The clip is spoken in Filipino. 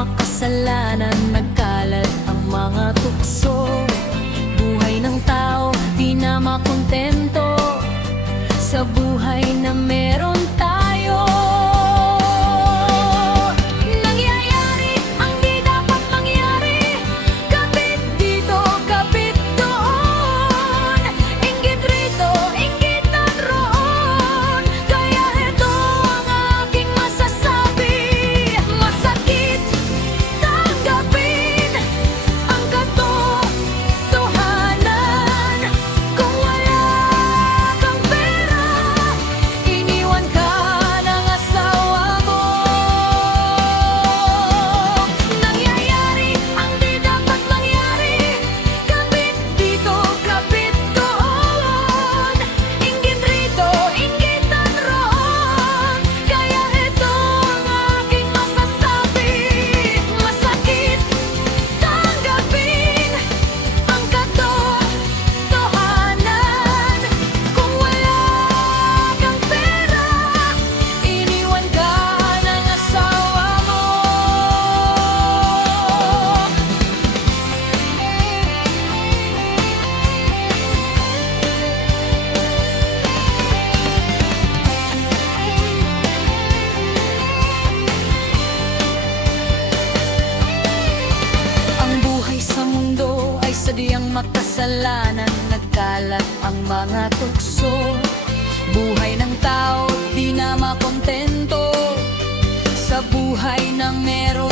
makasalanan, nagkalat ang mga tukso. Buhay ng tao, di na makontento sa buhay na meron tayo. Nangyayari ang di dapat mangyari, kapit dito, kapit doon, inggit rito, inggitan roon. Kaya ito ang aking masasabi: masakit tanggapin ang katotohanan. Kung wala kang pera, iniwan ka ng asawa mo. Nangyayari ang di dapat mangyari, kapit dito, kapit doon, inggit rito, inggitan roon. Kaya ito ang aking masasabi: masakit tanggapin ang katotohanan. Kung wala kang pera, iniwan ka ng asawa mo. Ang buhay sa mundo ay sadyang makasalanan, nagkalat ang mga tukso. Buhay ng tao, di na makontento sa buhay na meron